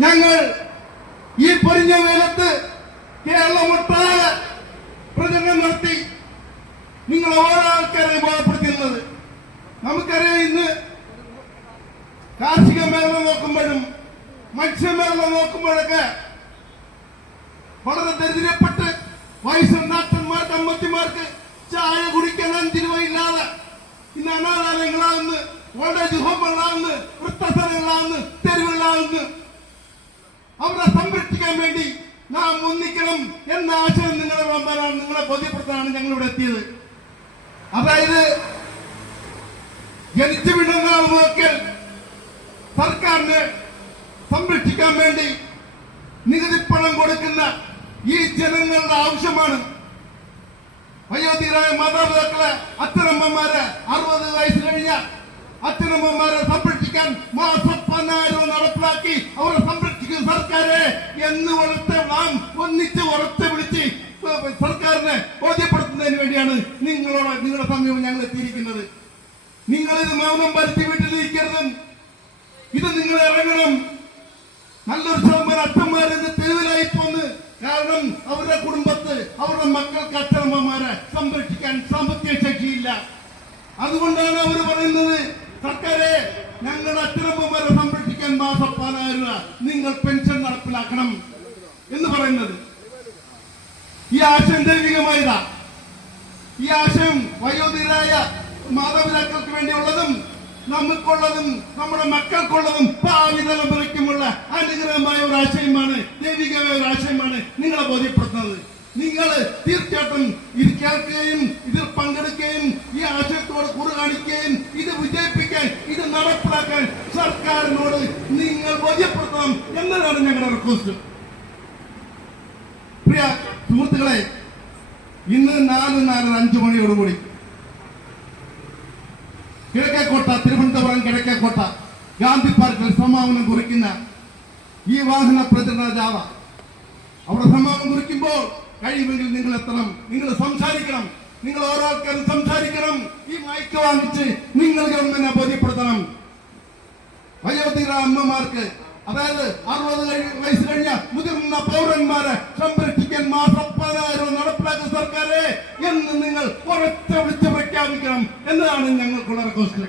ഞങ്ങൾ ഈ പൊരിഞ്ഞ വേലത്ത് കേരളമൊട്ടാകെ പ്രചരണം നടത്തി നിങ്ങൾ ഓരോ ആൾക്കാരെ ബോധപ്പെടുത്തുന്നത് നമുക്കറിയാം ഇന്ന് കാർഷിക മേഖല നോക്കുമ്പോഴും മത്സ്യമേഖല നോക്കുമ്പോഴൊക്കെ വളരെ ദരിദ്രപ്പെട്ട് വയസ്സനാട്ടന്മാർക്ക് അമ്മത്തിമാർക്ക് ചായ കുടിക്കാൻ അഞ്ച് രൂപയില്ലാതെ ഇന്ന് അനാഥാലയങ്ങളാകുന്നു ഓൾഡേജ് ഹോമുകളാകുന്നു വൃത്തസ്ഥലങ്ങളാകുന്നു തെരുവുകളാകുന്നു അവരെ സംരക്ഷിക്കാൻ വേണ്ടി നാം ഒന്നിക്കണം എന്ന ആശയം നിങ്ങളെ വിളമ്പാനാണ് നിങ്ങളെ ബോധ്യപ്പെടുത്താനാണ് ഞങ്ങൾ ഇവിടെ എത്തിയത്. അതായത് ജനിച്ചു വീഴുന്ന സർക്കാരിനെ സംരക്ഷിക്കാൻ വേണ്ടി നികുതിപ്പണം കൊടുക്കുന്ന ഈ ജനങ്ങളുടെ ആവശ്യമാണ്. വയോധികരായ മാതാപിതാക്കളെ അച്ഛനമ്മമാരെ അറുപത് വയസ്സ് കഴിഞ്ഞ അച്ഛനമ്മമാരെ സംരക്ഷിക്കാൻ മാസം പതിനായിരം നടപ്പിലാക്കി അവരെ സംരക്ഷിക്കുന്ന സർക്കാരെ എന്ന് വളർത്തെ നാം ഒന്നിച്ച് ഉറച്ച് വിളിച്ച് സർക്കാരിനെ ബോധ്യപ്പെടുത്തുന്നതിന് വേണ്ടിയാണ് നിങ്ങളോട് നിങ്ങളുടെ സമയം ഞങ്ങൾ എത്തിയിരിക്കുന്നത്. നിങ്ങൾ ഇത് മൗനം പരത്തി വീട്ടിലിരിക്കരുതും ഇത് നിങ്ങൾ ഇറങ്ങണം. നല്ലൊരു ശതമാനം അച്ഛന്മാർ ഇത് തെരുവിലായി പോന്ന്. കാരണം അവരുടെ കുടുംബത്ത് അവരുടെ മക്കൾക്ക് അച്ഛനമ്മമാരെ സംരക്ഷിക്കാൻ സാമ്പത്തിക ശേഷിയില്ല. അതുകൊണ്ടാണ് അവർ പറയുന്നത് സർക്കാരെ ഞങ്ങളുടെ അച്ഛനമ്മമാരെ സംരക്ഷിക്കാൻ മാസം പതിനായിരം രൂപ നിങ്ങൾ പെൻഷൻ നടപ്പിലാക്കണം എന്ന് പറയുന്നത്. ഈ ആശയം ദൈവികമായതാ. ഈ ആശയം വയോധികരായ മാതാപിതാക്കൾക്ക് വേണ്ടിയുള്ളതും നമുക്കുള്ളതും നമ്മുടെ മക്കൾക്കുള്ളതും ഭാവി തലമുറയ്ക്കുമുള്ള അനുഗ്രഹമായ ഒരു ആശയമാണ് ദൈവികമായ ഒരു ആശയമാണ് നിങ്ങളെ ബോധ്യപ്പെടുത്തുന്നത്. നിങ്ങൾ തീർച്ചയായിട്ടും ഇത് കേൾക്കുകയും ഇതിൽ പങ്കെടുക്കുകയും ഈ ആശയത്തോട് കുറു കാണിക്കുകയും ഇത് വിജയിപ്പിക്കാൻ ഇത് നടപ്പിലാക്കാൻ സർക്കാരിനോട് ബോധ്യപ്പെടുത്തണം എന്നതാണ് ഞങ്ങളുടെ റിക്വസ്റ്റ് പ്രിയ സുഹൃത്തുക്കളെ ഇന്ന് നാല് നാലര അഞ്ചു മണിയോടുകൂടി കിഴക്കേക്കോട്ട തിരുവനന്തപുരം കിഴക്കേക്കോട്ട ഗാന്ധി പാർക്കിൽ സമാപനം കുറിക്കുന്ന ഈ വാഹന പ്രചരണ ജാഥ. അവിടെ സമാപനം കുറിക്കുമ്പോൾ കഴിയുമെങ്കിൽ നിങ്ങൾ എത്തണം. നിങ്ങൾ സംസാരിക്കണം. നിങ്ങൾ ഓരോ ആൾക്കാരും സംസാരിക്കണം. ഈ മയക്ക് വാങ്ങിച്ച് നിങ്ങൾ ഗവൺമെന്റിനെ ബോധ്യപ്പെടുത്തണം. വയോധിക അമ്മമാർക്ക് അതായത് അറുപത് വയസ്സ് കഴിഞ്ഞ മുതിർന്ന പൗരന്മാരെ സംരക്ഷിക്കാൻ മാത്രം പതിനായിരം നടപ്പിലാക്കുന്ന സർക്കാരെ എന്ന് നിങ്ങൾ ഉറച്ച വിളിച്ച് പ്രഖ്യാപിക്കണം. എന്നതാണ് ഞങ്ങൾക്കുള്ള റിക്വസ്റ്റ്